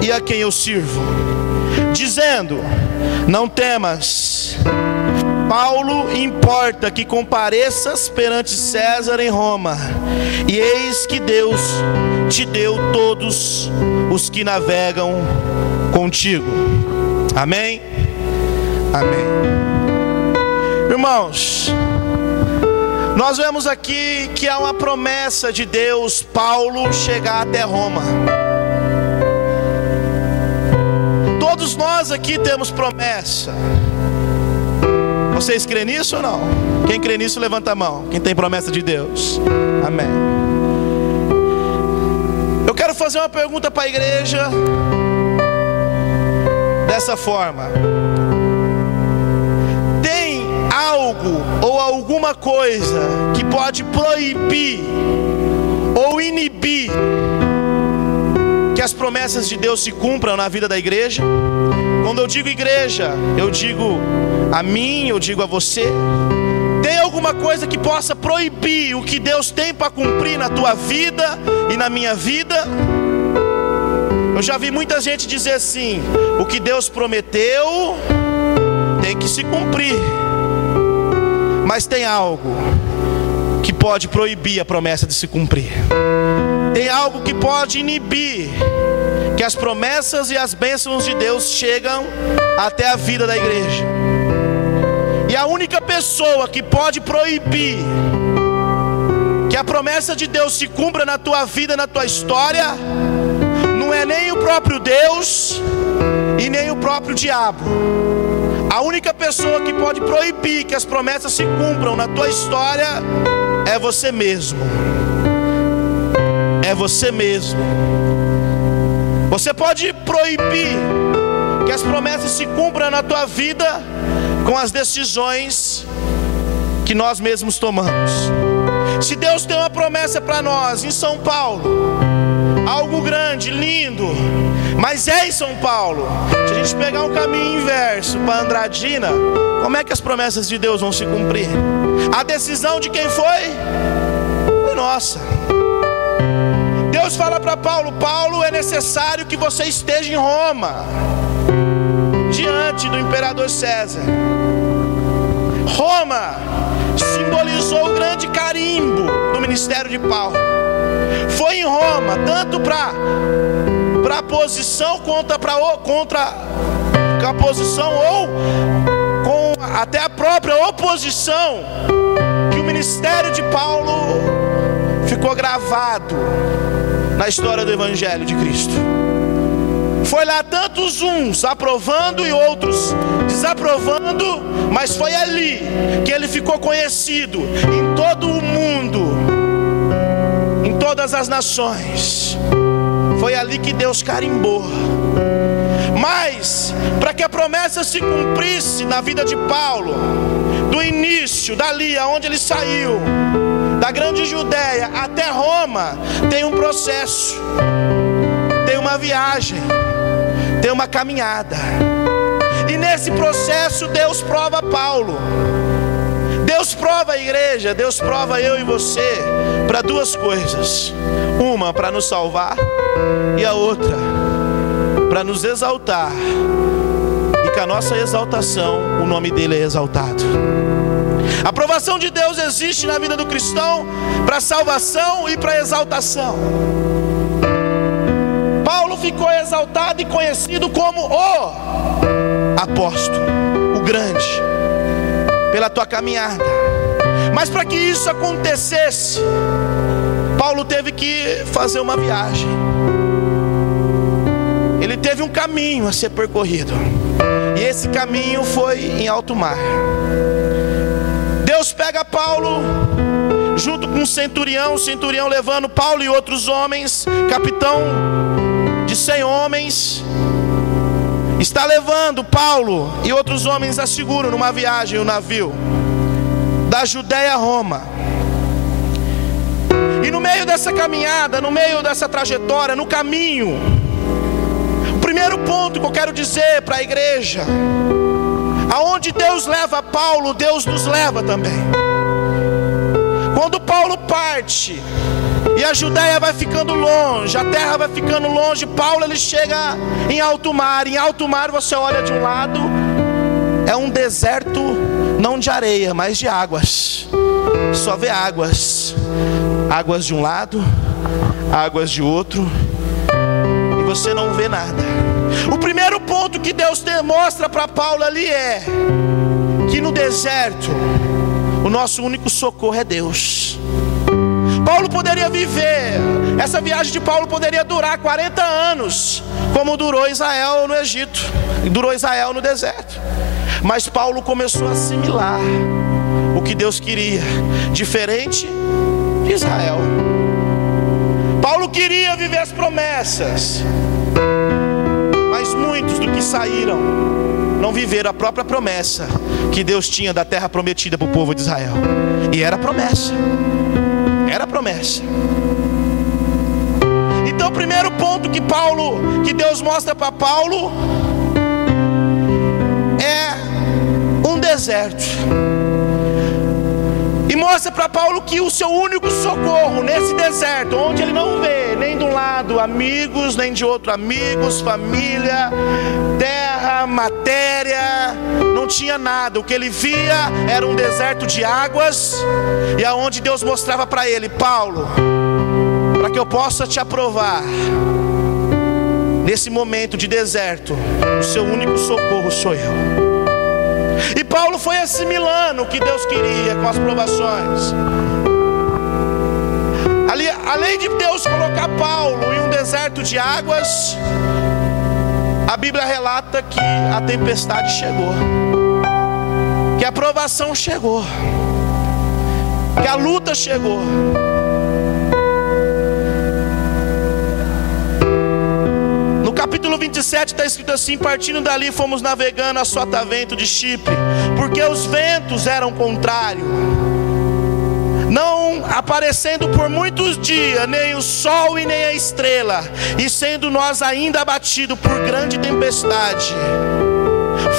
e a quem eu sirvo, dizendo: não temas, Paulo, importa que compareças perante César em Roma, e eis que Deus te deu todos os que navegam contigo. Amém? Amém. Irmãos, nós vemos aqui que há uma promessa de Deus, Paulo chegar até Roma. Todos nós aqui temos promessa. Vocês creem nisso ou não? Quem crê nisso, levanta a mão. Quem tem promessa de Deus? Amém. Eu quero fazer uma pergunta para a igreja dessa forma: tem algo ou alguma coisa que pode proibir ou inibir que as promessas de Deus se cumpram na vida da igreja? Quando eu digo igreja, eu digo a mim, eu digo a você. Tem alguma coisa que possa proibir o que Deus tem para cumprir na tua vida e na minha vida? Eu já vi muita gente dizer assim: o que Deus prometeu tem que se cumprir. Mas tem algo que pode proibir a promessa de se cumprir. Tem algo que pode inibir que as promessas e as bênçãos de Deus chegam até a vida da igreja. E a única pessoa que pode proibir que a promessa de Deus se cumpra na tua vida, na tua história, não é nem o próprio Deus e nem o próprio diabo. A única pessoa que pode proibir que as promessas se cumpram na tua história é você mesmo. É você mesmo. Você pode proibir que as promessas se cumpram na tua vida com as decisões que nós mesmos tomamos. Se Deus tem uma promessa para nós em São Paulo, algo grande, lindo, mas é em São Paulo, se a gente pegar um caminho inverso para Andradina, como é que as promessas de Deus vão se cumprir? A decisão de quem foi? Foi nossa. Deus fala para Paulo: Paulo, é necessário que você esteja em Roma, diante do imperador César. Roma simbolizou o grande carimbo do ministério de Paulo. Foi em Roma, tanto para a posição contra a posição, ou com até a própria oposição, que o ministério de Paulo ficou gravado na história do Evangelho de Cristo. Foi lá tantos uns aprovando e outros desaprovando, mas foi ali que ele ficou conhecido em todo o mundo, em todas as nações. Foi ali que Deus carimbou. Mas para que a promessa se cumprisse na vida de Paulo, do início, dali aonde ele saiu, da grande Judéia até Roma, tem um processo, tem uma viagem, tem uma caminhada. E nesse processo Deus prova Paulo, Deus prova a igreja, Deus prova eu e você para duas coisas: uma para nos salvar e a outra para nos exaltar, e com a nossa exaltação o nome dele é exaltado. A aprovação de Deus existe na vida do cristão para salvação e para exaltação. Paulo ficou exaltado e conhecido como o apóstolo, o grande, pela tua caminhada. Mas para que isso acontecesse, Paulo teve que fazer uma viagem. Ele teve um caminho a ser percorrido, e esse caminho foi em alto mar. Deus pega Paulo junto com o centurião levando Paulo e outros homens, capitão de 100 homens, está levando Paulo e outros homens a seguro numa viagem, um navio da Judéia a Roma. E no meio dessa caminhada, no meio dessa trajetória, no caminho, o primeiro ponto que eu quero dizer para a igreja: aonde Deus leva Paulo, Deus nos leva também. Quando Paulo parte E a Judéia vai ficando longe, a terra vai ficando longe. Paulo, ele chega em alto mar. Em alto mar você olha de um lado, é um deserto, não de areia, mas de águas. Só vê águas. Águas de um lado, águas de outro, e você não vê nada. O primeiro ponto que Deus demonstra para Paulo ali é que no deserto o nosso único socorro é Deus. Paulo poderia viver, essa viagem de Paulo poderia durar 40 anos, como durou Israel no Egito, durou Israel no deserto. Mas Paulo começou a assimilar o que Deus queria, diferente de Israel. Paulo queria viver as promessas, mas muitos do que saíram não viveram a própria promessa que Deus tinha da terra prometida para o povo de Israel. E era promessa. Era promessa. Então o primeiro ponto que Deus mostra para Paulo é um deserto. E mostra para Paulo que o seu único socorro nesse deserto, onde ele não vê nem de um lado amigos, nem de outro amigos, família, terra, matéria, não tinha nada. O que ele via era um deserto de águas, e aonde Deus mostrava para ele: Paulo, para que eu possa te aprovar nesse momento de deserto, o seu único socorro sou eu. E Paulo foi assimilando o que Deus queria com as provações. Além de Deus colocar Paulo em um deserto de águas, a Bíblia relata que a tempestade chegou, que a provação chegou, que a luta chegou. No capítulo 27 está escrito assim: partindo dali fomos navegando a sotavento de Chipre, porque os ventos eram contrários, não aparecendo por muitos dias nem o sol e nem a estrela, e sendo nós ainda abatidos por grande tempestade,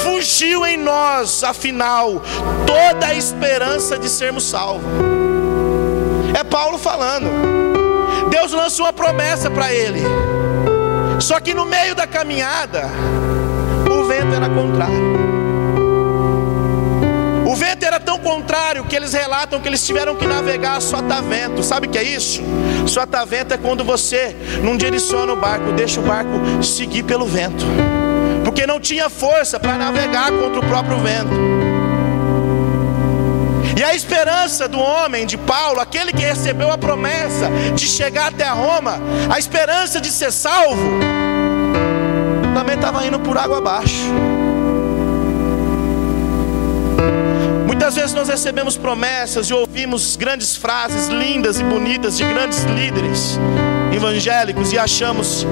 fugiu em nós afinal toda a esperança de sermos salvos. É Paulo falando. Deus lançou uma promessa para ele, só que no meio da caminhada o vento era contrário. O vento era tão contrário que eles relatam que eles tiveram que navegar a sotavento. Sabe o que é isso? Sotavento é quando você não direciona o barco, deixa o barco seguir pelo vento, porque não tinha força para navegar contra o próprio vento. E a esperança do homem, de Paulo, aquele que recebeu a promessa de chegar até Roma, a esperança de ser salvo, também estava indo por água abaixo. Muitas vezes nós recebemos promessas e ouvimos grandes frases lindas e bonitas de grandes líderes evangélicos, e achamos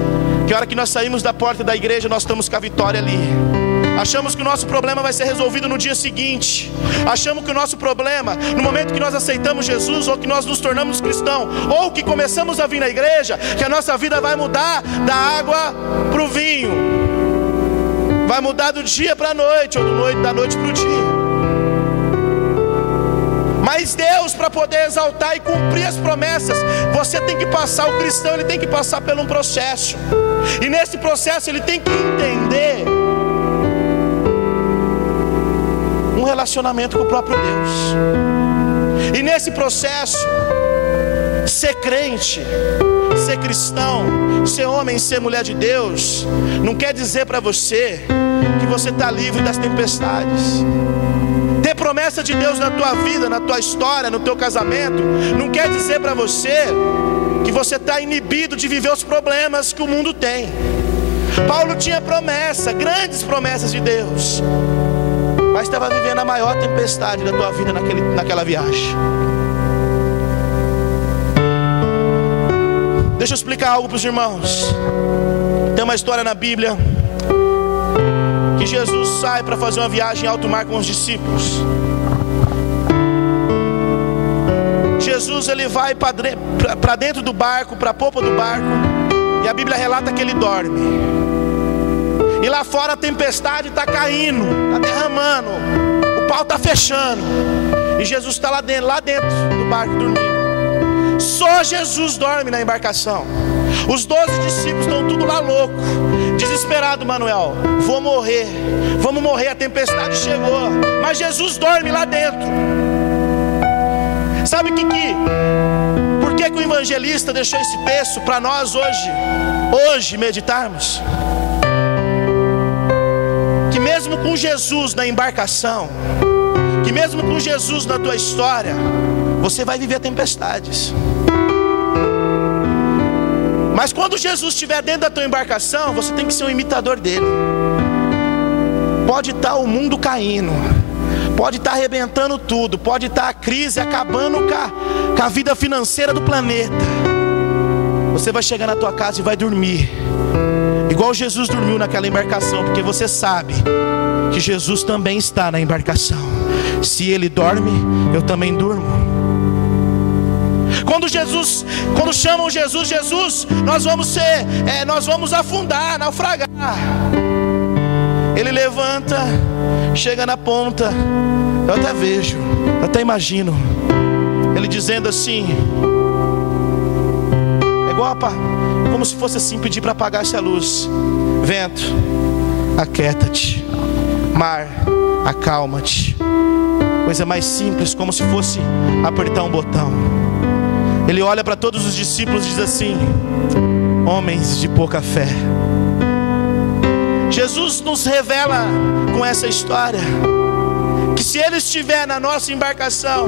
que a hora que nós saímos da porta da igreja nós estamos com a vitória ali. Achamos que o nosso problema vai ser resolvido no dia seguinte. Achamos que o nosso problema, no momento que nós aceitamos Jesus, ou que nós nos tornamos cristãos, ou que começamos a vir na igreja, que a nossa vida vai mudar da água para o vinho, vai mudar do dia para a noite, ou da noite para o dia. Mas Deus, para poder exaltar e cumprir as promessas, você tem que passar, o cristão ele tem que passar por um processo. E nesse processo ele tem que entender um relacionamento com o próprio Deus. E nesse processo, ser crente, ser cristão, ser homem, ser mulher de Deus, não quer dizer para você que você está livre das tempestades. Ter promessa de Deus na tua vida, na tua história, no teu casamento, não quer dizer para você que você está inibido de viver os problemas que o mundo tem. Paulo tinha promessa, grandes promessas de Deus, mas estava vivendo a maior tempestade da tua vida naquela viagem. Deixa eu explicar algo para os irmãos. Tem uma história na Bíblia que Jesus sai para fazer uma viagem em alto mar com os discípulos. Jesus ele vai para dentro do barco, para a popa do barco, e a Bíblia relata que ele dorme. E lá fora a tempestade está caindo, está derramando, o pau está fechando, e Jesus está lá dentro do barco dormindo. Só Jesus dorme na embarcação. Os 12 discípulos estão tudo lá louco, desesperado. Manuel, vamos morrer, a tempestade chegou. Mas Jesus dorme lá dentro. Sabe por que o evangelista deixou esse texto para nós hoje meditarmos? Que mesmo com Jesus na embarcação, que mesmo com Jesus na tua história, você vai viver tempestades. Mas quando Jesus estiver dentro da tua embarcação, você tem que ser um imitador dele. Pode estar o mundo caindo, pode estar arrebentando tudo, pode estar a crise acabando com a vida financeira do planeta. Você vai chegar na tua casa e vai dormir igual Jesus dormiu naquela embarcação, porque você sabe que Jesus também está na embarcação. Se ele dorme, eu também durmo. Quando chamam Jesus, nós vamos afundar, naufragar. Ele levanta, chega na ponta. Eu até vejo, eu até imagino ele dizendo assim, como se fosse assim, pedir para apagar-se a luz. Vento, aquieta-te. Mar, acalma-te. Coisa mais simples, como se fosse apertar um botão. Ele olha para todos os discípulos e diz assim: homens de pouca fé. Jesus nos revela com essa história que se ele estiver na nossa embarcação,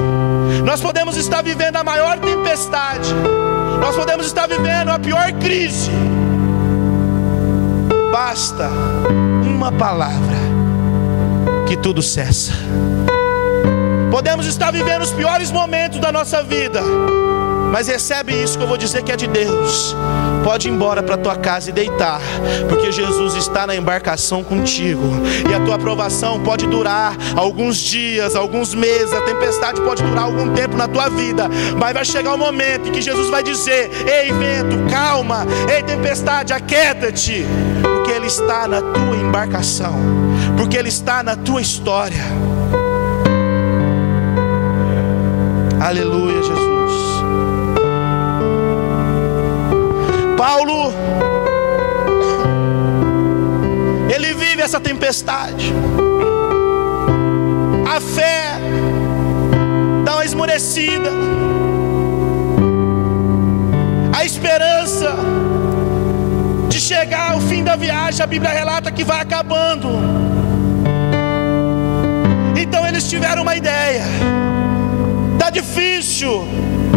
nós podemos estar vivendo a maior tempestade, nós podemos estar vivendo a pior crise. Basta uma palavra que tudo cessa. Podemos estar vivendo os piores momentos da nossa vida, mas recebe isso que eu vou dizer que é de Deus. Pode ir embora para tua casa e deitar, porque Jesus está na embarcação contigo. E a tua aprovação pode durar alguns dias, alguns meses. A tempestade pode durar algum tempo na tua vida, mas vai chegar um momento em que Jesus vai dizer: ei vento, calma. Ei tempestade, aquieta-te. Porque Ele está na tua embarcação, porque Ele está na tua história. Aleluia, Jesus. Paulo, ele vive essa tempestade. A fé dá uma esmorecida. A esperança de chegar ao fim da viagem, a Bíblia relata que vai acabando. Então eles tiveram uma ideia. Está difícil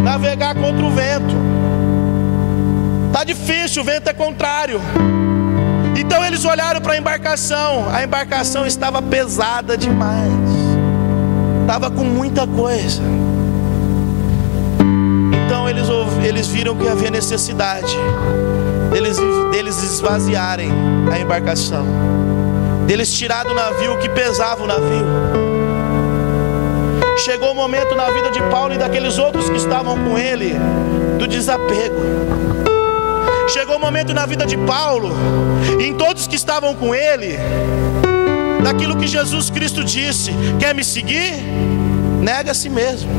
navegar contra o vento. Está difícil, o vento é contrário. Então eles olharam para a embarcação estava pesada demais, estava com muita coisa. Então eles viram que havia necessidade deles esvaziarem a embarcação, deles tirar do navio o que pesava o navio. Chegou o momento na vida de Paulo e daqueles outros que estavam com ele do desapego. Chegou o momento na vida de Paulo e em todos que estavam com ele daquilo que Jesus Cristo disse: quer me seguir? Nega a si mesmo.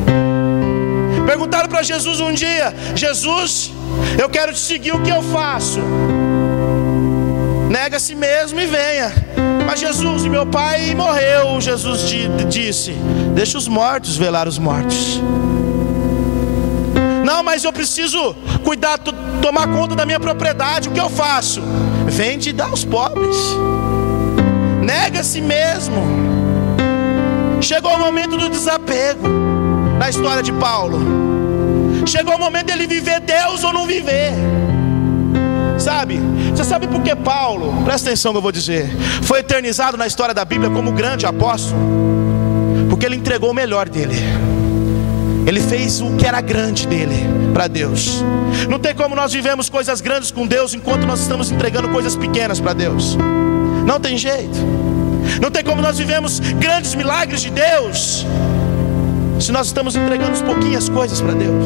Perguntaram para Jesus um dia: Jesus, eu quero te seguir, o que eu faço? Nega a si mesmo e venha. Mas Jesus, meu pai morreu. Jesus disse: deixa os mortos velar os mortos. Não, mas eu preciso cuidar, tomar conta da minha propriedade, o que eu faço? Vende e dá aos pobres. Nega a si mesmo. Chegou o momento do desapego na história de Paulo. Chegou o momento dele viver Deus ou não viver. Sabe? Você sabe por que Paulo, presta atenção que eu vou dizer, foi eternizado na história da Bíblia como grande apóstolo? Porque ele entregou o melhor dele. Ele fez o que era grande dele para Deus. Não tem como nós vivemos coisas grandes com Deus enquanto nós estamos entregando coisas pequenas para Deus. Não tem jeito. Não tem como nós vivemos grandes milagres de Deus se nós estamos entregando as pouquinhas coisas para Deus.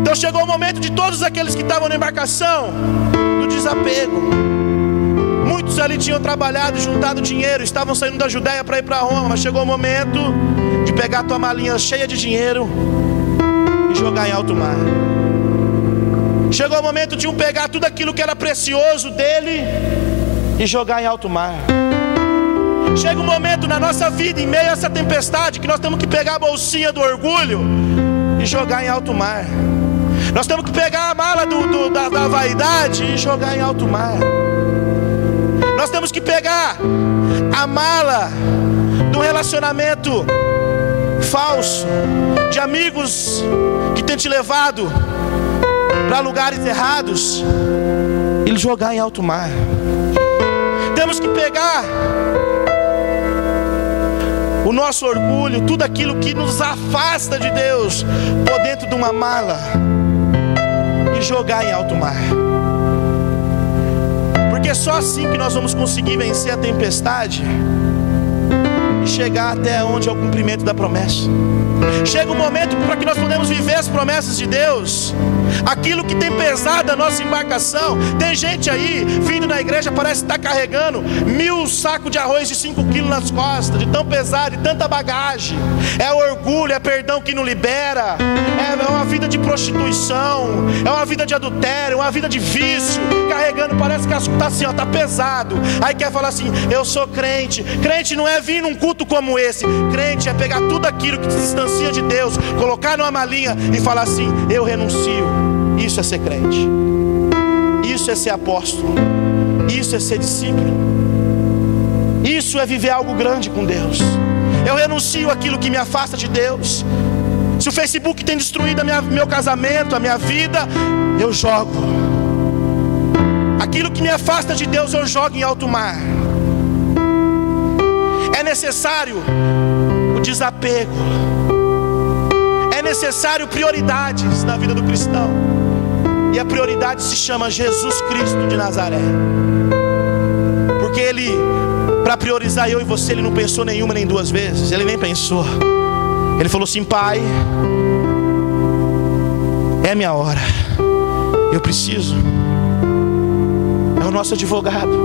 Então chegou o momento de todos aqueles que estavam na embarcação do desapego. Muitos ali tinham trabalhado, juntado dinheiro, estavam saindo da Judéia para ir para Roma, mas chegou o momento de pegar a tua malinha cheia de dinheiro e jogar em alto mar. Chegou o momento de um pegar tudo aquilo que era precioso dele e jogar em alto mar. Chega um momento na nossa vida, em meio a essa tempestade, que nós temos que pegar a bolsinha do orgulho e jogar em alto mar. Nós temos que pegar a mala da vaidade e jogar em alto mar. Nós temos que pegar a mala do relacionamento falso, de amigos que tem te levado para lugares errados e jogar em alto mar. Temos que pegar o nosso orgulho, tudo aquilo que nos afasta de Deus, por dentro de uma mala e jogar em alto mar. Porque é só assim que nós vamos conseguir vencer a tempestade e chegar até onde é o cumprimento da promessa. Chega um momento para que nós podemos viver as promessas de Deus. Aquilo que tem pesado a nossa embarcação. Tem gente aí vindo na igreja, parece estar carregando 1000 sacos de arroz de 5 quilos nas costas, de tão pesado, de tanta bagagem. É orgulho, é perdão que não libera, é uma vida de prostituição, é uma vida de adultério, uma vida de vício, carregando, parece que está assim, ó, está pesado. Aí quer falar assim: eu sou crente. Crente não é vir num culto como esse. Crente é pegar tudo aquilo que te distancia de Deus, colocar numa malinha e falar assim: eu renuncio. Isso é ser crente, isso é ser apóstolo, isso é ser discípulo, isso é viver algo grande com Deus. Eu renuncio aquilo que me afasta de Deus. Se o Facebook tem destruído meu casamento, a minha vida, eu jogo. Aquilo que me afasta de Deus, eu jogo em alto mar. É necessário o desapego. É necessário prioridades na vida do cristão. E a prioridade se chama Jesus Cristo de Nazaré. Porque Ele, para priorizar eu e você, Ele não pensou nenhuma nem duas vezes. Ele nem pensou. Ele falou assim: Pai, é minha hora, eu preciso. É o nosso advogado.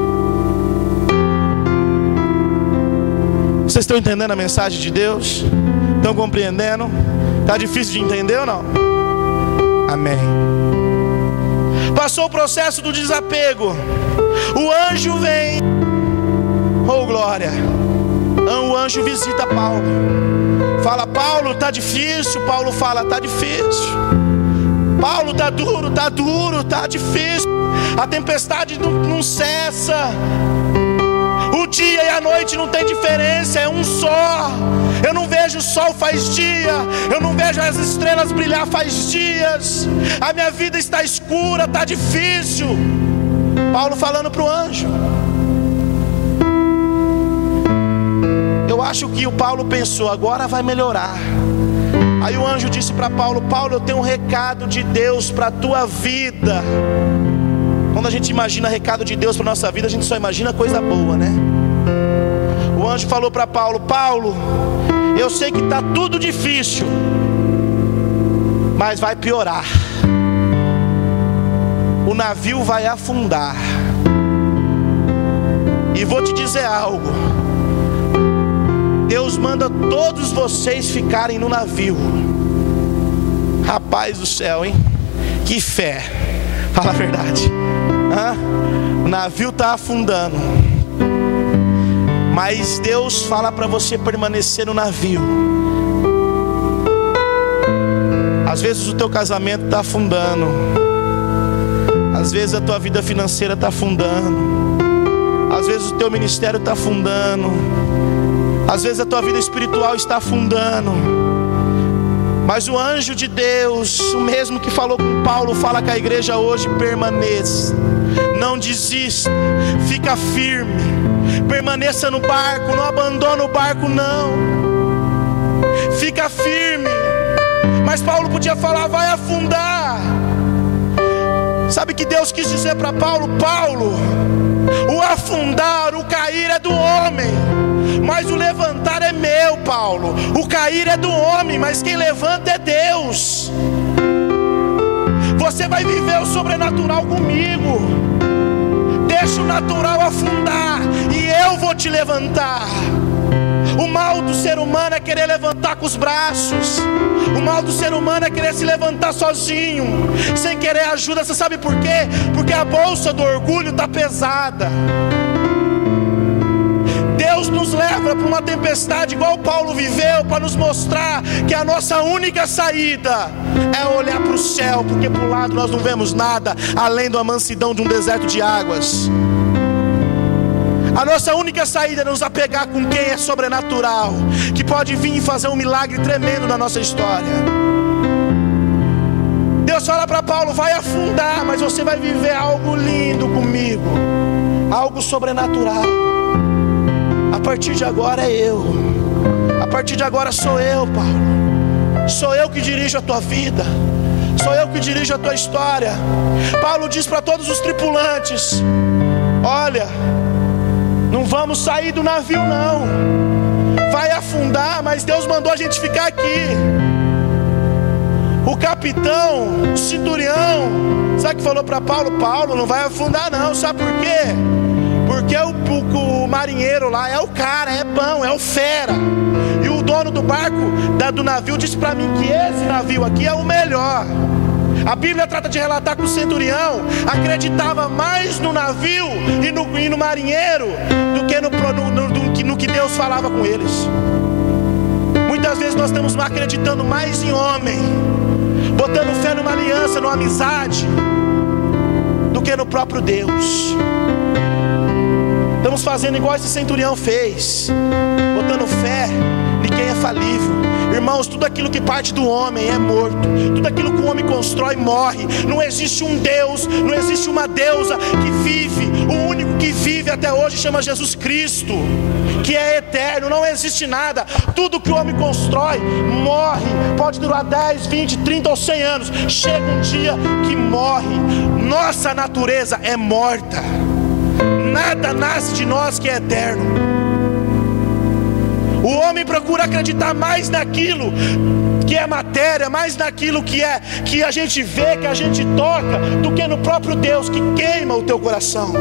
Vocês estão entendendo a mensagem de Deus? Estão compreendendo? Está difícil de entender ou não? Amém. Passou o processo do desapego. O anjo vem. Oh glória. O anjo visita Paulo. Fala: Paulo, está difícil. Paulo fala: está difícil. Paulo, está duro, está difícil. A tempestade não cessa. O dia e a noite não tem diferença, é um só. Eu não vejo o sol faz dia, eu não vejo as estrelas brilhar faz dias. A minha vida está escura, está difícil. Paulo falando para o anjo. Eu acho que o Paulo pensou: agora vai melhorar. Aí o anjo disse para Paulo: Paulo, eu tenho um recado de Deus para a tua vida. Quando a gente imagina recado de Deus para a nossa vida, a gente só imagina coisa boa, né? O anjo falou para Paulo: Paulo, eu sei que está tudo difícil, mas vai piorar. O navio vai afundar. E vou te dizer algo: Deus manda todos vocês ficarem no navio. Rapaz do céu, hein? Que fé. Fala a verdade. O navio está afundando, mas Deus fala para você permanecer no navio. Às vezes o teu casamento está afundando, às vezes a tua vida financeira está afundando, às vezes o teu ministério está afundando, às vezes a tua vida espiritual está afundando. Mas o anjo de Deus, o mesmo que falou com Paulo, fala com a igreja hoje: permaneça, não desista, fica firme, permaneça no barco, não abandona o barco não, fica firme. Mas Paulo podia falar: vai afundar. Sabe o que Deus quis dizer para Paulo? Paulo, o afundar, o cair é do homem, mas o levantar é meu. Paulo, o cair é do homem, mas quem levanta é Deus. Você vai viver o sobrenatural comigo. Deixa o natural afundar e eu vou te levantar. O mal do ser humano é querer levantar com os braços. O mal do ser humano é querer se levantar sozinho, sem querer ajuda. Você sabe por quê? Porque a bolsa do orgulho está pesada. Deus nos leva para uma tempestade igual Paulo viveu, para nos mostrar que a nossa única saída é olhar para o céu, porque para o lado nós não vemos nada além da mansidão de um deserto de águas. A nossa única saída é nos apegar com quem é sobrenatural, que pode vir e fazer um milagre tremendo na nossa história. Deus fala para Paulo: vai afundar, mas você vai viver algo lindo comigo, algo sobrenatural. A partir de agora é eu. A partir de agora sou eu, Paulo. Sou eu que dirijo a tua vida. Sou eu que dirijo a tua história. Paulo diz para todos os tripulantes: olha, não vamos sair do navio não. Vai afundar, mas Deus mandou a gente ficar aqui. O capitão, o centurião, sabe o que falou para Paulo? Paulo, não vai afundar não. Sabe por quê? Porque o marinheiro lá é o cara, é bom, é o fera. E o dono do barco, do navio, disse para mim que esse navio aqui é o melhor. A Bíblia trata de relatar que o centurião acreditava mais no navio e no marinheiro do que no que Deus falava com eles. Muitas vezes nós estamos acreditando mais em homem, botando fé numa aliança, numa amizade, do que no próprio Deus. Estamos fazendo igual esse centurião fez, botando fé em quem é falível. Irmãos, tudo aquilo que parte do homem é morto. Tudo aquilo que o homem constrói morre. Não existe um Deus, não existe uma deusa que vive. O único que vive até hoje chama Jesus Cristo, que é eterno. Não existe nada. Tudo que o homem constrói morre. Pode durar 10, 20, 30 ou 100 anos. Chega um dia que morre. Nossa natureza é morta. Nada nasce de nós que é eterno. O homem procura acreditar mais naquilo que é matéria, mais naquilo que a gente vê, que a gente toca, do que no próprio Deus que queima o teu coração.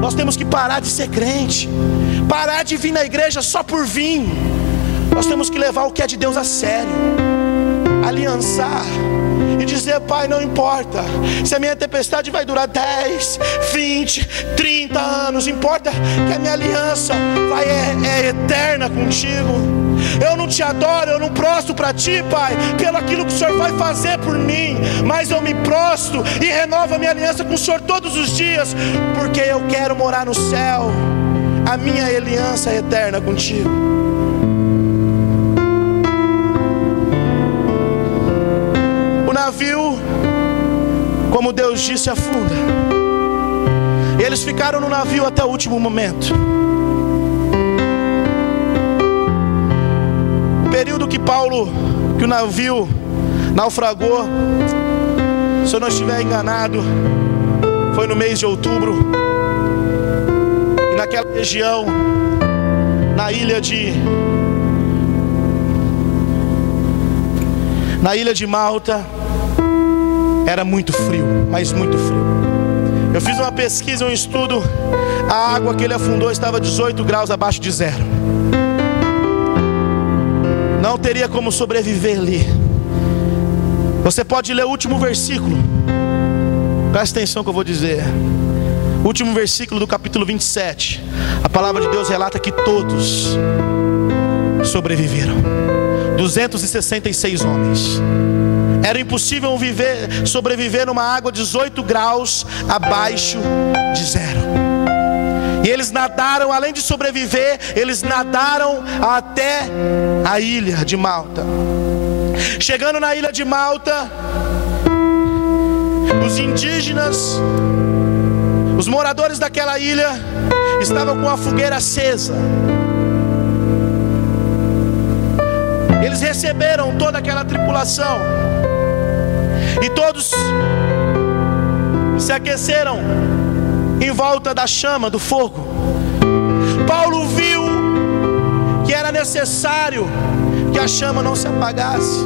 Nós temos que parar de ser crente, parar de vir na igreja só por vir. Nós temos que levar o que é de Deus a sério, aliançar e dizer: Pai, não importa se a minha tempestade vai durar 10, 20, 30 anos, importa que a minha aliança é eterna contigo. Eu não te adoro, eu não prostro para ti, Pai, pelo aquilo que o Senhor vai fazer por mim, mas eu me prostro e renovo a minha aliança com o Senhor todos os dias, porque eu quero morar no céu. A minha aliança é eterna contigo. Navio, como Deus disse, afunda. E eles ficaram no navio até o último momento. O período que o navio naufragou, se eu não estiver enganado, foi no mês de outubro. E naquela região, na ilha de Malta, era muito frio, mas muito frio. Eu fiz uma pesquisa, um estudo. A água que ele afundou estava 18 graus abaixo de zero. Não teria como sobreviver ali. Você pode ler o último versículo. Presta atenção que eu vou dizer. O último versículo do capítulo 27. A palavra de Deus relata que todos sobreviveram. 266 homens. Era impossível sobreviver numa água 18 graus abaixo de zero. E eles nadaram, além de sobreviver, eles nadaram até a ilha de Malta. Chegando na ilha de Malta, os indígenas, os moradores daquela ilha, estavam com a fogueira acesa. Eles receberam toda aquela tripulação e todos se aqueceram em volta da chama, do fogo. Paulo viu que era necessário que a chama não se apagasse,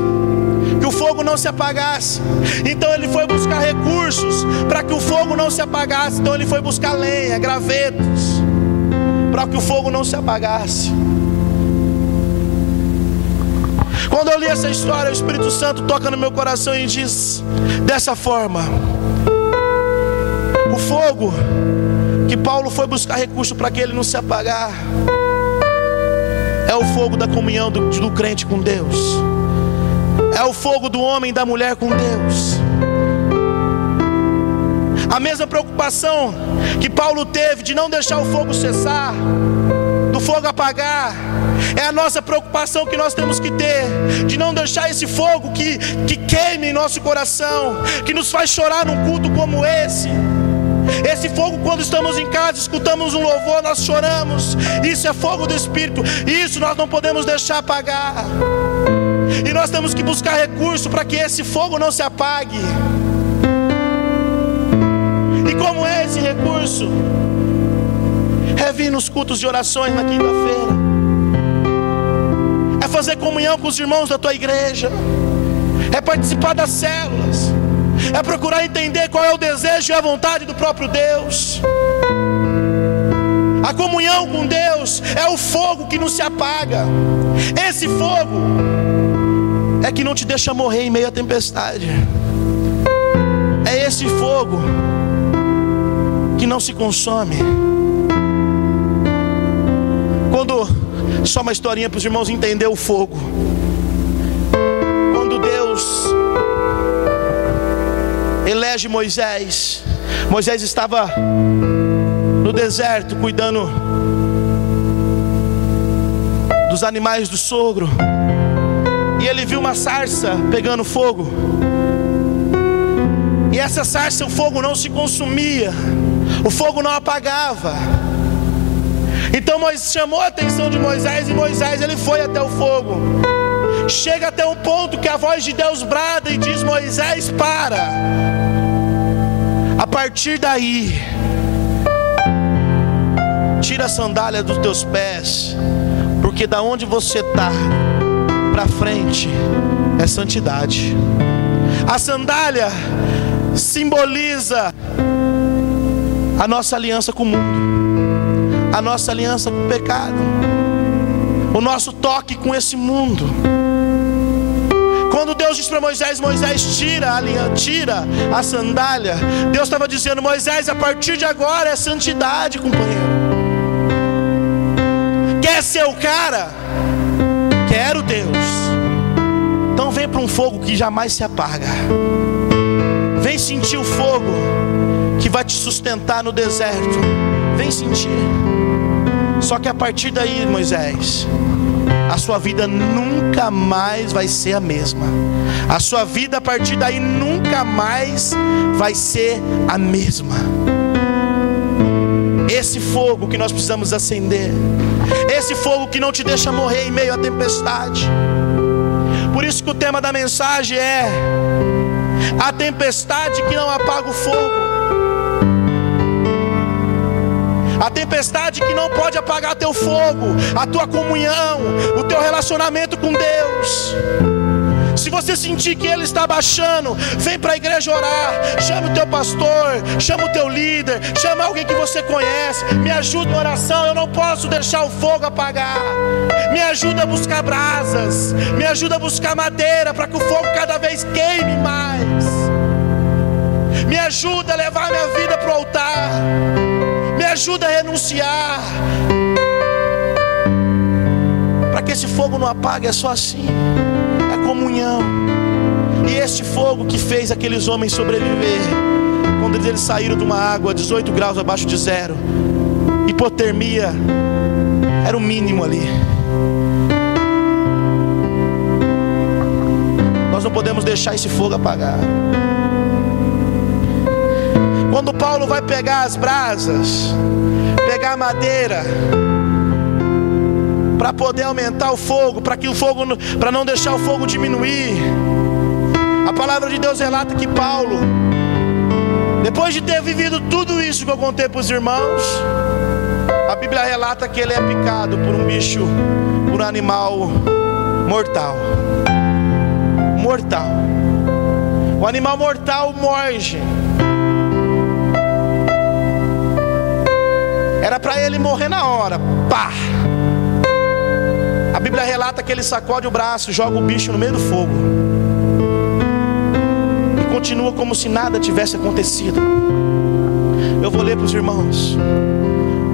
que o fogo não se apagasse. Então ele foi buscar recursos para que o fogo não se apagasse. Então ele foi buscar lenha, gravetos, para que o fogo não se apagasse. Quando eu li essa história, o Espírito Santo toca no meu coração e diz dessa forma: o fogo que Paulo foi buscar recurso para que ele não se apagar é o fogo da comunhão do crente com Deus, é o fogo do homem e da mulher com Deus. A mesma preocupação que Paulo teve de não deixar o fogo cessar, do fogo apagar, é a nossa preocupação que nós temos que ter, de não deixar esse fogo que queime em nosso coração, que nos faz chorar num culto como esse. Esse fogo, quando estamos em casa, escutamos um louvor, nós choramos. Isso é fogo do Espírito. Isso nós não podemos deixar apagar. E nós temos que buscar recurso para que esse fogo não se apague. E como é esse recurso? É vir nos cultos de orações na quinta-feira, é fazer comunhão com os irmãos da tua igreja, é participar das células, é procurar entender qual é o desejo e a vontade do próprio Deus. A comunhão com Deus é o fogo que não se apaga. Esse fogo é que não te deixa morrer em meio à tempestade. É esse fogo que não se consome. Só uma historinha para os irmãos entenderem o fogo. Quando Deus elege Moisés, Moisés estava no deserto cuidando dos animais do sogro, e ele viu uma sarça pegando fogo, e essa sarça, o fogo não se consumia, o fogo não apagava. Então Moisés chamou a atenção de Moisés, e Moisés ele foi até o fogo. Chega até um ponto que a voz de Deus brada e diz: Moisés, para. A partir daí, tira a sandália dos teus pés, porque da onde você está para frente é santidade. A sandália simboliza a nossa aliança com o mundo, a nossa aliança com o pecado, o nosso toque com esse mundo. Quando Deus disse para Moisés: Moisés, tira a sandália, Deus estava dizendo: Moisés, a partir de agora é santidade, companheiro. Quer ser o cara? Quero, Deus. Então vem para um fogo que jamais se apaga. Vem sentir o fogo que vai te sustentar no deserto. Vem sentir. Só que a partir daí, Moisés, a sua vida nunca mais vai ser a mesma. A sua vida a partir daí nunca mais vai ser a mesma. Esse fogo que nós precisamos acender, esse fogo que não te deixa morrer em meio à tempestade. Por isso que o tema da mensagem é: a tempestade que não apaga o fogo. A tempestade que não pode apagar teu fogo, a tua comunhão, o teu relacionamento com Deus. Se você sentir que ele está baixando, vem para a igreja orar. Chama o teu pastor, chama o teu líder, chama alguém que você conhece. Me ajuda em oração, eu não posso deixar o fogo apagar. Me ajuda a buscar brasas, me ajuda a buscar madeira para que o fogo cada vez queime mais. Me ajuda a levar minha vida para o altar. Me ajuda a renunciar, para que esse fogo não apague. É só assim, é comunhão. E este fogo que fez aqueles homens sobreviver, quando eles saíram de uma água a 18 graus abaixo de zero, hipotermia era o mínimo ali. Nós não podemos deixar esse fogo apagar. Quando Paulo vai pegar as brasas, pegar a madeira, para poder aumentar o fogo, para não deixar o fogo diminuir, a palavra de Deus relata que Paulo, depois de ter vivido tudo isso que eu contei para os irmãos, a Bíblia relata que ele é picado por um bicho, por um animal mortal. Mortal. O animal mortal morde. Era para ele morrer na hora. Pá! A Bíblia relata que ele sacode o braço, joga o bicho no meio do fogo e continua como se nada tivesse acontecido. Eu vou ler para os irmãos.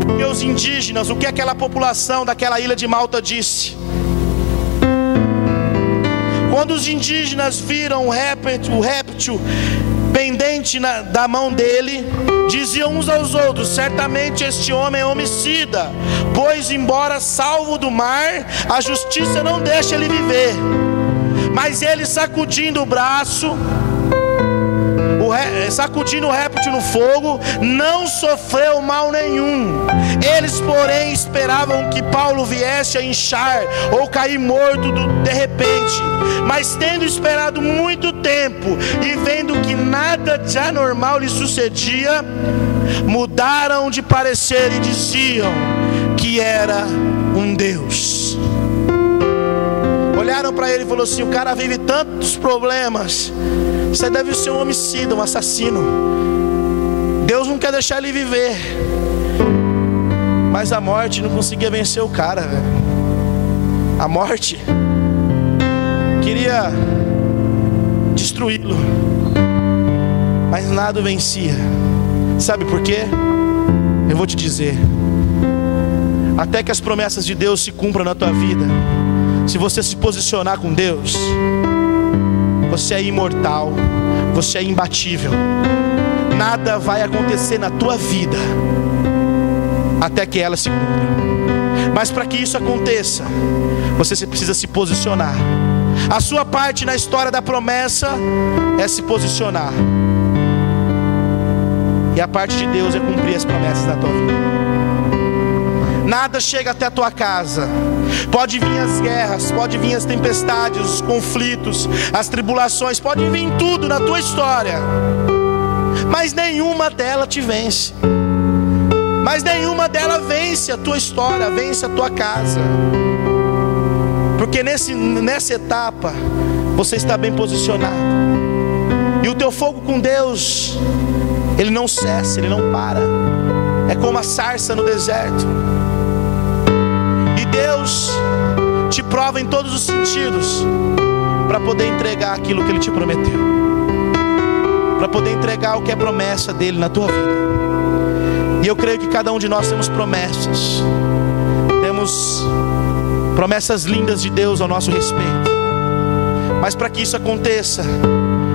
Porque os indígenas, o que aquela população daquela ilha de Malta disse? Quando os indígenas viram o réptil pendente da mão dele, diziam uns aos outros: certamente este homem é homicida, pois embora salvo do mar, a justiça não deixa ele viver. Mas ele, sacudindo o braço, sacudindo o réptil no fogo, não sofreu mal nenhum. Eles, porém, esperavam que Paulo viesse a inchar ou cair morto de repente. Mas tendo esperado muito tempo e vendo que nada de anormal lhe sucedia, mudaram de parecer e diziam que era um Deus. Olharam para ele e falaram assim: o cara vive tantos problemas, você deve ser um homicida, um assassino. Deus não quer deixar ele viver. Mas a morte não conseguia vencer o cara, velho. A morte queria destruí-lo, mas nada o vencia. Sabe por quê? Eu vou te dizer. Até que as promessas de Deus se cumpram na tua vida, se você se posicionar com Deus, você é imortal, você é imbatível. Nada vai acontecer na tua vida até que ela se cumpra. Mas para que isso aconteça, você precisa se posicionar. A sua parte na história da promessa é se posicionar, e a parte de Deus é cumprir as promessas da tua vida. Nada chega até a tua casa. Pode vir as guerras, pode vir as tempestades, os conflitos, as tribulações, pode vir tudo na tua história, mas nenhuma delas te vence. Mas nenhuma delas vence a tua história, vence a tua casa. Porque nessa etapa você está bem posicionado. E o teu fogo com Deus, ele não cessa, ele não para. É como a sarça no deserto. E Deus te prova em todos os sentidos, para poder entregar aquilo que Ele te prometeu, para poder entregar o que é promessa dEle na tua vida. E eu creio que cada um de nós temos promessas. Temos promessas lindas de Deus ao nosso respeito. Mas para que isso aconteça,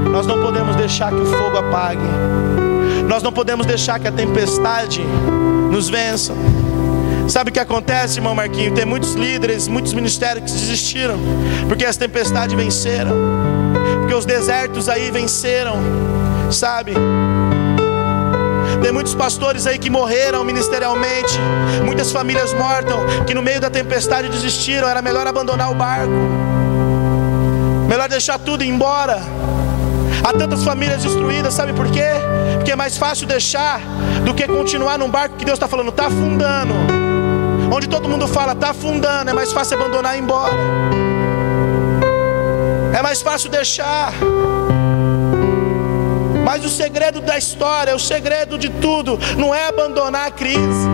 nós não podemos deixar que o fogo apague. Nós não podemos deixar que a tempestade nos vença. Sabe o que acontece, irmão Marquinho? Tem muitos líderes, muitos ministérios que desistiram, porque as tempestades venceram, porque os desertos aí venceram, sabe? Tem muitos pastores aí que morreram ministerialmente, muitas famílias mortas, que no meio da tempestade desistiram. Era melhor abandonar o barco, melhor deixar tudo e ir embora. Há tantas famílias destruídas, sabe por quê? Porque é mais fácil deixar do que continuar num barco que Deus está falando, está afundando. Onde todo mundo fala, está afundando, é mais fácil abandonar e ir embora. É mais fácil deixar. Mas o segredo da história, o segredo de tudo, não é abandonar a crise,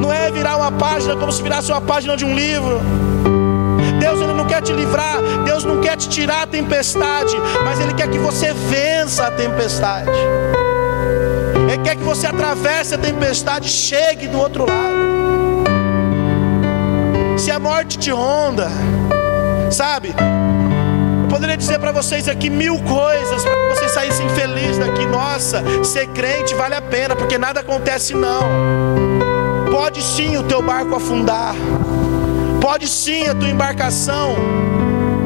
não é virar uma página como se virasse uma página de um livro. Deus, Ele não quer te livrar, Deus não quer te tirar a tempestade, mas Ele quer que você vença a tempestade. Ele quer que você atravesse a tempestade e chegue do outro lado. Se a morte te ronda, sabe, eu poderia dizer para vocês aqui 1000 coisas para que vocês saíssem felizes daqui. Nossa, ser crente vale a pena, porque nada acontece não. Pode sim o teu barco afundar, pode sim a tua embarcação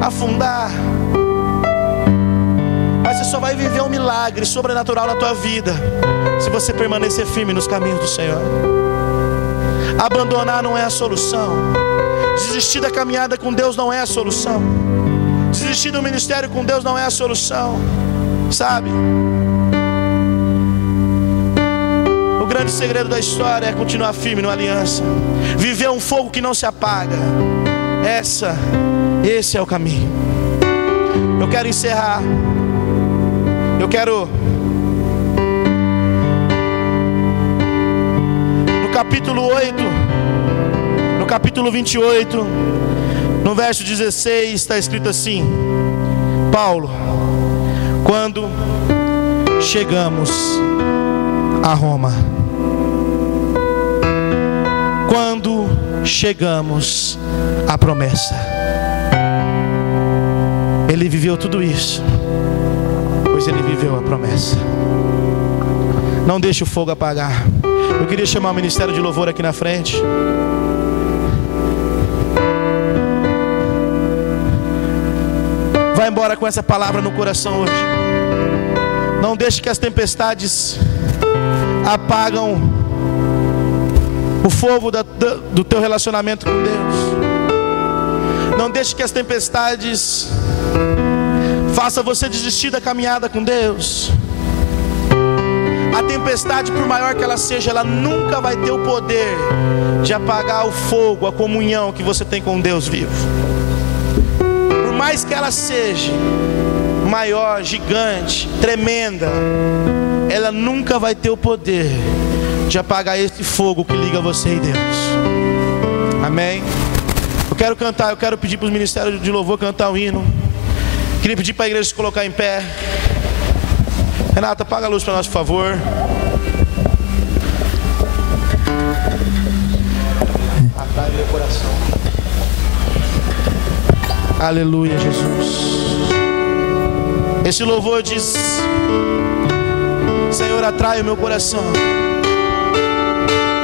afundar, mas você só vai viver um milagre sobrenatural na tua vida se você permanecer firme nos caminhos do Senhor. Abandonar não é a solução. Desistir da caminhada com Deus não é a solução. Desistir do ministério com Deus não é a solução, sabe? O grande segredo da história é continuar firme numa aliança, viver um fogo que não se apaga. Esse é o caminho. Eu quero encerrar. capítulo 8, no capítulo 28, no verso 16, está escrito assim: Paulo, quando chegamos a Roma, quando chegamos à promessa. Ele viveu tudo isso, pois ele viveu a promessa. Não deixe o fogo apagar. Eu queria chamar o ministério de louvor aqui na frente. Vai embora com essa palavra no coração hoje. Não deixe que as tempestades apagam o fogo do teu relacionamento com Deus. Não deixe que as tempestades façam você desistir da caminhada com Deus. A tempestade, por maior que ela seja, ela nunca vai ter o poder de apagar o fogo, a comunhão que você tem com Deus vivo. Por mais que ela seja maior, gigante, tremenda, ela nunca vai ter o poder de apagar esse fogo que liga você e Deus. Amém? Eu quero cantar, eu quero pedir para os ministérios de louvor cantar o hino. Queria pedir para a igreja se colocar em pé. Renata, apaga a luz para nós, por favor. Atrai meu coração. Aleluia, Jesus. Esse louvor diz: Senhor, atrai o meu coração.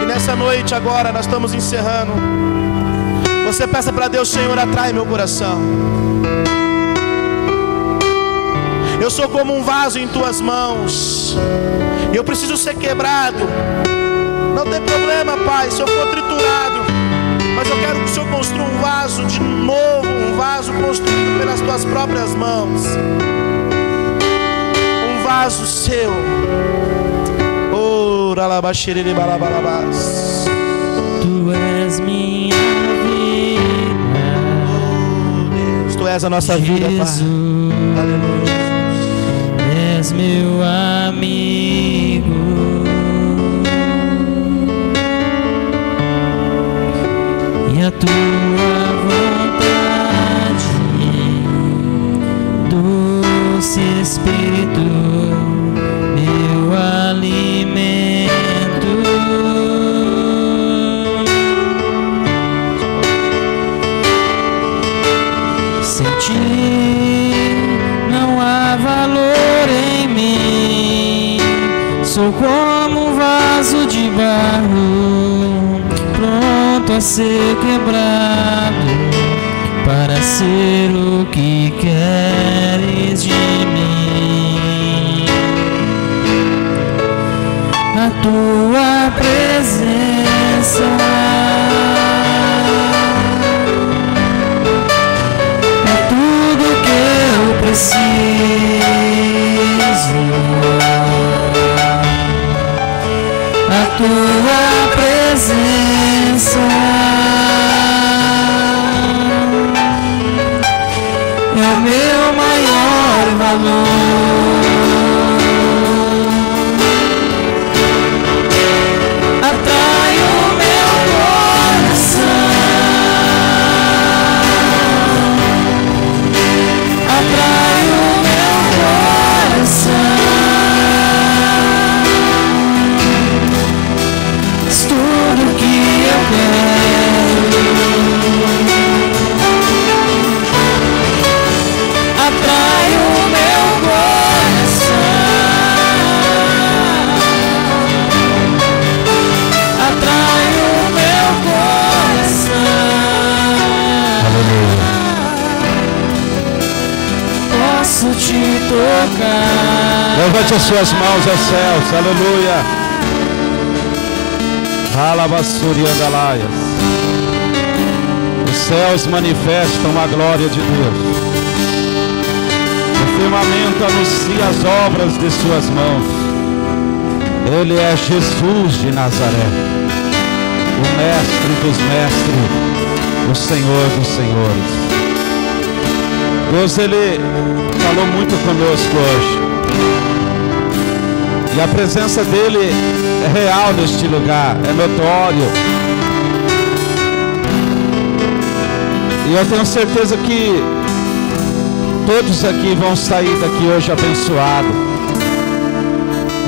E nessa noite agora nós estamos encerrando. Você peça para Deus: Senhor, atrai meu coração. Eu sou como um vaso em tuas mãos. Eu preciso ser quebrado. Não tem problema, Pai, se eu for triturado. Mas eu quero que o Senhor construa um vaso de novo. Um vaso construído pelas tuas próprias mãos. Um vaso seu. Oh, ralabaxerere balabalabás. Tu és minha vida. Oh, Deus, tu és a nossa vida, Pai. Aleluia, Jesus. És meu amigo, e a tua vontade, doce Espírito, meu alimento. Sem ti não há valor em mim. Sou como um vaso de barro, pronto a ser quebrado, para ser o que queres de mim. A tua presença é tudo que eu preciso. A tua presença é o meu maior valor. Atrai o meu coração, atrai o meu coração. Tudo que eu quero, atrai o meu coração, atrai o meu coração. Posso te tocar. Levante as suas mãos aos céus, aleluia. Alabassuriandalaias. Os céus manifestam a glória de Deus. O firmamento anuncia as obras de suas mãos. Ele é Jesus de Nazaré, o mestre dos mestres, o Senhor dos senhores. Deus, Ele falou muito conosco hoje. E a presença dele é real neste lugar, é notório. E eu tenho certeza que todos aqui vão sair daqui hoje abençoados,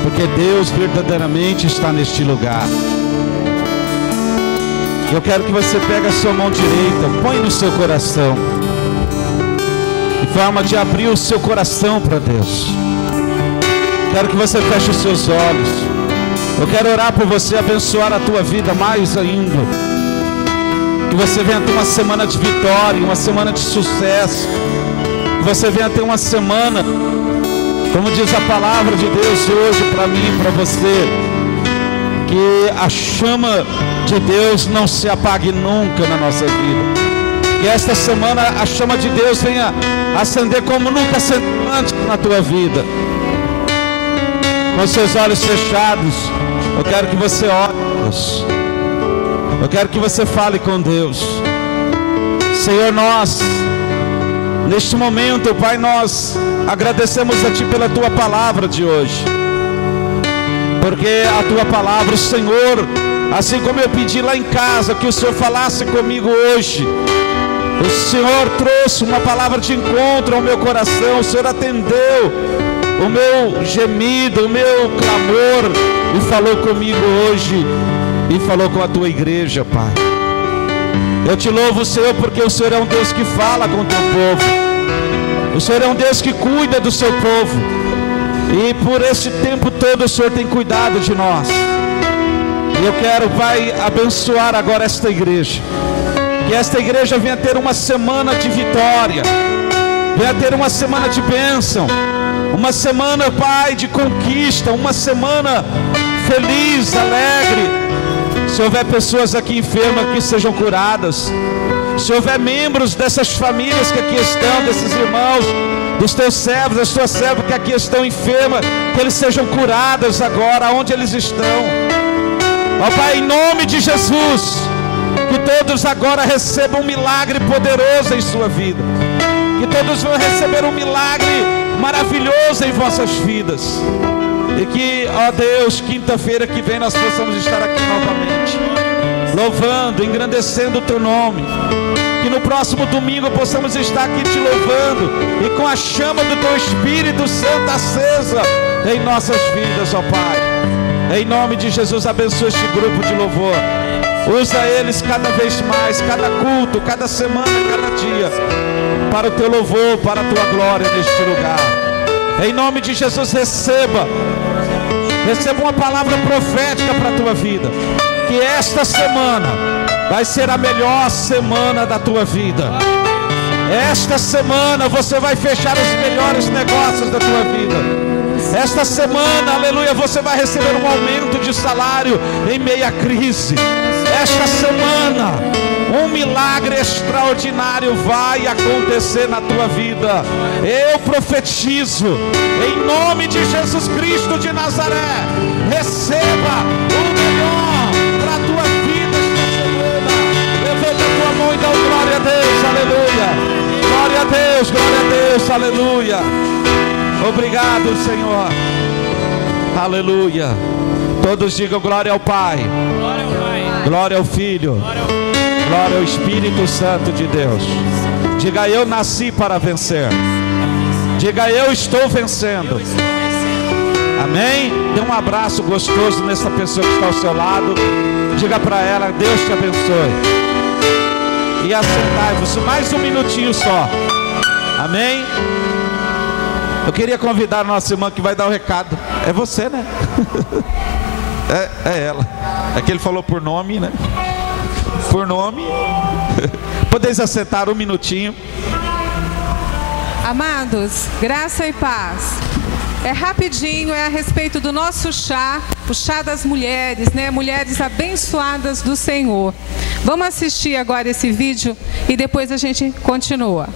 porque Deus verdadeiramente está neste lugar. Eu quero que você pegue a sua mão direita, põe no seu coração, de forma de abrir o seu coração para Deus. Quero que você feche os seus olhos. Eu quero orar por você, abençoar a tua vida mais ainda. Que você venha ter uma semana de vitória, uma semana de sucesso. Que você venha ter uma semana, como diz a palavra de Deus hoje para mim e para você, que a chama de Deus não se apague nunca na nossa vida. Que esta semana a chama de Deus venha acender como nunca acendeu antes na tua vida. Com seus olhos fechados, eu quero que você ore a Deus. Eu quero que você fale com Deus. Senhor, nós, neste momento, Pai, nós agradecemos a Ti pela Tua palavra de hoje. Porque a Tua palavra, o Senhor, assim como eu pedi lá em casa que o Senhor falasse comigo hoje, o Senhor trouxe uma palavra de encontro ao meu coração. O Senhor atendeu o meu gemido, o meu clamor, e falou comigo hoje, e falou com a Tua igreja, Pai. Eu te louvo, Senhor, porque o Senhor é um Deus que fala com o Teu povo. O Senhor é um Deus que cuida do Seu povo. E por esse tempo todo o Senhor tem cuidado de nós. E eu quero, Pai, abençoar agora esta igreja. Que esta igreja venha ter uma semana de vitória, venha ter uma semana de bênção, uma semana, Pai, de conquista, uma semana feliz, alegre. Se houver pessoas aqui enfermas, que sejam curadas. Se houver membros dessas famílias que aqui estão, desses irmãos, dos Teus servos, das Tuas servas que aqui estão enfermas, que eles sejam curados agora, onde eles estão. Ó Pai, em nome de Jesus, que todos agora recebam um milagre poderoso em sua vida. Que todos vão receber um milagre maravilhoso em vossas vidas. E que, ó Deus, quinta-feira que vem nós possamos estar aqui novamente, louvando, engrandecendo o Teu nome. Que no próximo domingo possamos estar aqui te louvando, e com a chama do Teu Espírito Santo acesa em nossas vidas, ó Pai. Em nome de Jesus, abençoa este grupo de louvor. Usa eles cada vez mais, cada culto, cada semana, cada dia, para o Teu louvor, para a Tua glória neste lugar. Em nome de Jesus, receba uma palavra profética para a tua vida. Que esta semana vai ser a melhor semana da tua vida. Esta semana você vai fechar os melhores negócios da tua vida. Esta semana, aleluia, você vai receber um aumento de salário em meia crise. Esta semana, um milagre extraordinário vai acontecer na tua vida. Eu profetizo, em nome de Jesus Cristo de Nazaré, receba o melhor para a tua vida esta semana. Levanta a tua mão e dá glória a Deus, aleluia. Glória a Deus, glória a Deus, aleluia. Obrigado, Senhor. Aleluia. Todos digam glória ao Pai, glória ao Filho, glória ao Espírito Santo de Deus. Diga: eu nasci para vencer. Diga: eu estou vencendo. Amém? Dê um abraço gostoso nessa pessoa que está ao seu lado. Diga para ela: Deus te abençoe. E assentai-vos mais um minutinho só. Amém? Eu queria convidar a nossa irmã que vai dar o recado. É você, né? É ela. É que ele falou por nome, né? Por nome. Podeis assentar um minutinho. Amados, graça e paz. É rapidinho, é a respeito do nosso chá, o chá das mulheres, né? Mulheres abençoadas do Senhor. Vamos assistir agora esse vídeo e depois a gente continua.